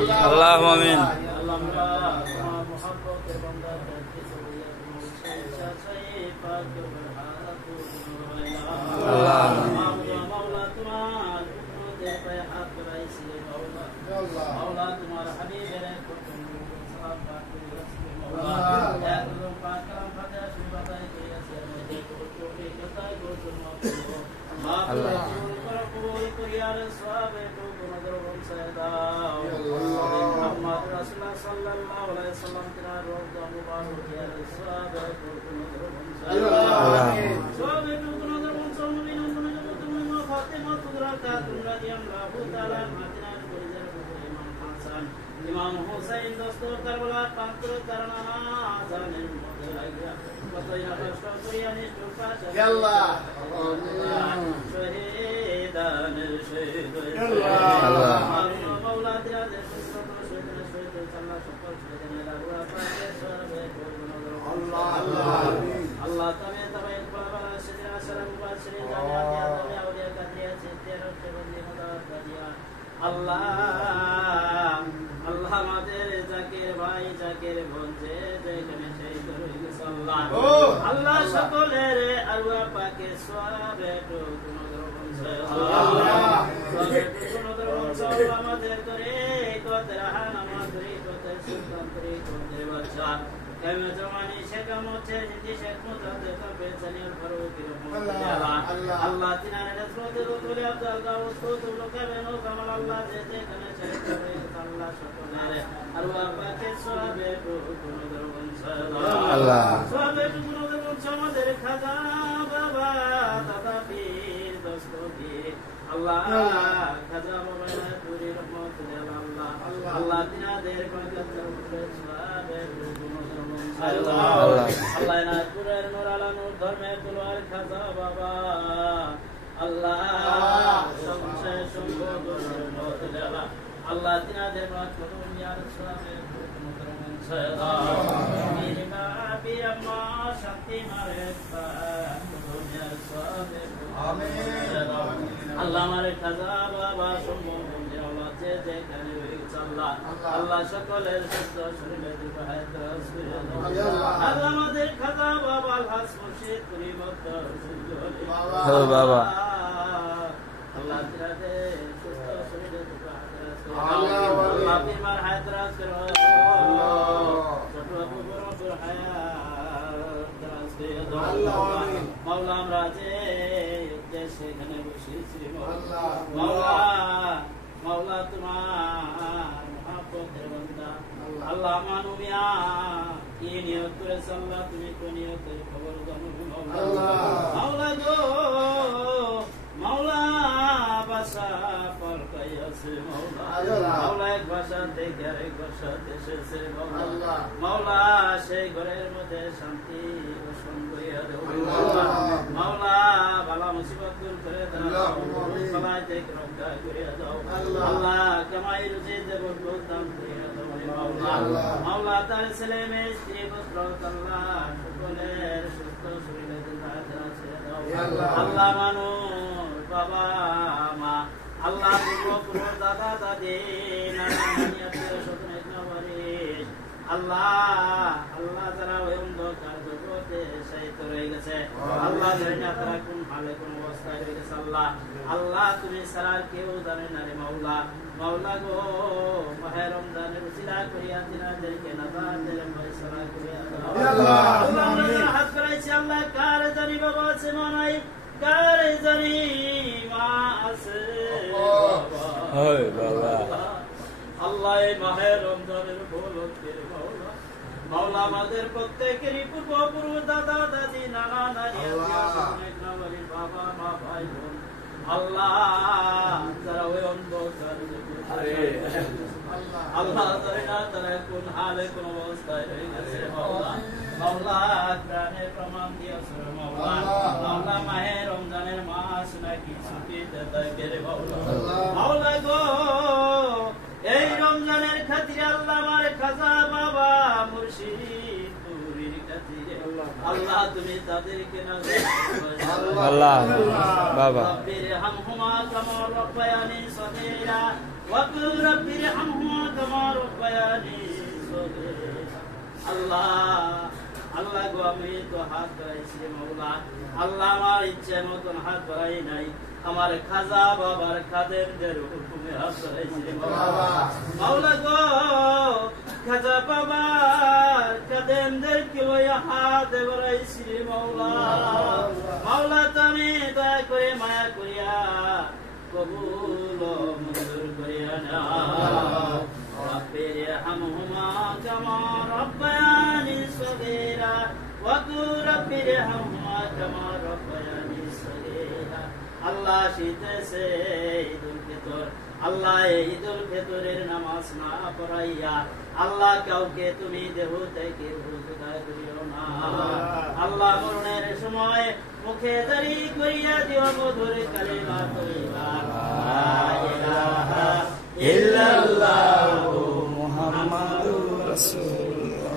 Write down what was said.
আল্লাহ আমিন। ইমাম হুসাইন দস্তর কারবালা পাঁচর কারণা জানের মধ্যে লাগিয়া কতইনা কষ্ট করিয়া নিষ্ঠুর পাশে আল্লাহ শহীদান শহীদ আল্লাহ মাওলা দিয়া দে সুন্দর শহীদ শহীদ আল্লাহ সকল শহীদের আল্লাহ পাকে সবে আল্লাহ আল্লাহ আল্লাহ তুমি তবে বাবা সিদরা সালাম বাসরি জানিয়া দিয়া তুমি আউলিয়া কাদিয়া চিত্তের বন্দি মদত দিয়া আল্লাহ আল্লাহ আমাদের জাকির ভাই জাকির বলছে যেখানে সেই আল্লাহ আল্লাহ সকলের আল্লাহ পাকে সওয়াবে তো কোনো ধরনের আল্লাহ সওয়াবে কোনো ধরনের আমাদের করে কতরা নামাজ ধরে কত সুলতান করে কত বাচ্চা কেমন জমানি শেখ মোচের হিন্দি শেখ মুজাদ্দেদ বেচানির ফারুকি রহমাতুল্লাহ আল্লাহ তিনারে রাসূলের রসুল আব্দুল গাউস কুতুব কেমন কামাল আল্লাহ যেতে কেন চাই আল্লাহ সকলের আল্লাহ পাকে সওয়াবে কোনো ধরনের আল্লাহ সওয়াবে কোনো ধরনের আমাদের খাজা বাবা দাদা পীর দস্তগীর আল্লাহ খাজা বাবা পুরি রহমাতুল্লাহ আল্লাহ আল্লাহ তিনাদের বরকত করে সওয়াবে আল্লাহ আল্লাহ নাকুরের নূর আলা নূর ধর্মে তুলওয়ার খাজা বাবা আল্লাহ সংসার সম্পদ রহমতুল্লাহ আল্লাহ তিনাদের বরকত ইয়া রাসূলের মুকররম সাল্লাল্লাহু মেরে মা আবি আম্মা শান্তি মারে দুনিয়া সাবে আমিন আল্লাহ মারে খাজা বাবা সম্পদ আল্লাহ যে যে করে আল্লাহ আল্লাহ সকলের সুস্থ শরীরে দুহাত রাসূল আল্লাহ আমাদের খাজা বাবা আলহাজ মুর্শিদ পরিমত রাসূল বাবা আল্লাহ তিনারে সুস্থ শরীরে দুহাত রাসূল আল্লাহ বিমার হায়াত রাসূল ছোট বড় সুর হায়াত রাসূল আল্লাহ মাওলা আমরা যে দেশে এখানে বসেছি মাওলা মাওলা তোমার মহব্বতের বান্দা আল্লাহ মানু মিয়া কি নিয়ত করে আল্লাহ তুমি কোন নিয়তের খবর জানো মাওলা গো মাওলা ভাষা পরকাই আছে মাওলা মাওলা এক ভাষা থেকে আরেক ভাষা এসেছে মাওলা মাওলা সেই ঘরের মধ্যে শান্তি বসন করিয়া দাও মাওলা বালা মুসিবত দূর করে দাও বালাই থেকে রক্ষা করিয়া দাও আল্লাহ কামাই রুজি দেব দান করিয়া দাও মাওলা মাওলা তার ছেলে মেয়ে স্ত্রী পুত্র আল্লাহ সকলের সুস্থ শরীরে দিদার আছে দাও আল্লাহ মানুষ বাবা মা আল্লাহ পুরো দাদা দাদি নানা নানি আত্মীয় স্বজন নবারিশ আল্লাহ আল্লাহ যারা ওই অন্ধকার জগতে শায়িত রয়ে গেছে আল্লাহ জানি না তারা কোন হালে কোন অবস্থায় রয়ে গেছে আল্লাহ আল্লাহ তুমি ছাড়া কেউ জানে না রে মাওলা মাওলা গো মাহে রমজানের উসিলা করিয়া দিনাদেরকে নাজাতের ফয়সালা করিয়া দাও আল্লাহ আল্লাহ হাত করাইছি আল্লাহ কার জানি বাবা আছে মানাই কার জানি মা আছে ওই বাবা আল্লাহ এই মাহে রমজানের উপলক্ষে মাওলা মাওলা আমাদের প্রত্যেকেরই পূর্ব দাদা দাদি নানা নানি আত্মীয় বাবা মা ভাই বোন আল্লাহ যারা ওই অন্ধকার আল্লাহ জানে না তারা কোন হালে কোন অবস্থায় রয়ে গেছে মাওলা মাওলা প্রাণের প্রমাণ দিয়েছে মাওলা মাওলা মাহে রমজানের মাস নাকি ছুটিতে থাকে রে মাওলা মাওলা গো এই রমজানের খাতিরে আল্লাহ আমার খাজা বাবা মুর্শিদ পুরীর খাতিরে আল্লাহ তুমি তাদেরকে না আল্লাহ বাবা রব্বির হামহুমা কামা রব্বায়ানি সগীরা ওয়া কুল রব্বির হামহুমা كما ربياني صغيرا আল্লাহ গো আমি তো হাত বাড়াইছি মাওলা আল্লাহ আমার ইচ্ছে মতন হাত বাড়াই নাই আমার খাজা বাবার খাদেমদের হুকুমে হাত বাড়াইছি মাওলা গো খাজা বাবার খাদেমদের কে হাত বাড়াইছি মাওলা তুমি দয়া করে মায়া করিয়া কবুল মঞ্জুর করিয়া নাও রব্বি রহমহুমা কামা রব্বায়ানি সগীরা ওয়া কুর রব্বি রহমহুমা কামা রব্বায়ানি সগীরা আল্লাহ শীতেছে ঈদুল ফিতর আল্লাহ ঈদুল ফিতরের নামাজ না পড়াইয়া আল্লাহ কাউকে তুমি দেহ থেকে রোজগার করিও না আল্লাহ মরণের সময় মুখে দাড়ি করিয়া দিও মধুর কালিমা তৈবা লা ইলাহা ইল্লাল্লাহু মুহাম্মাদুর রাসূলুল্লাহ।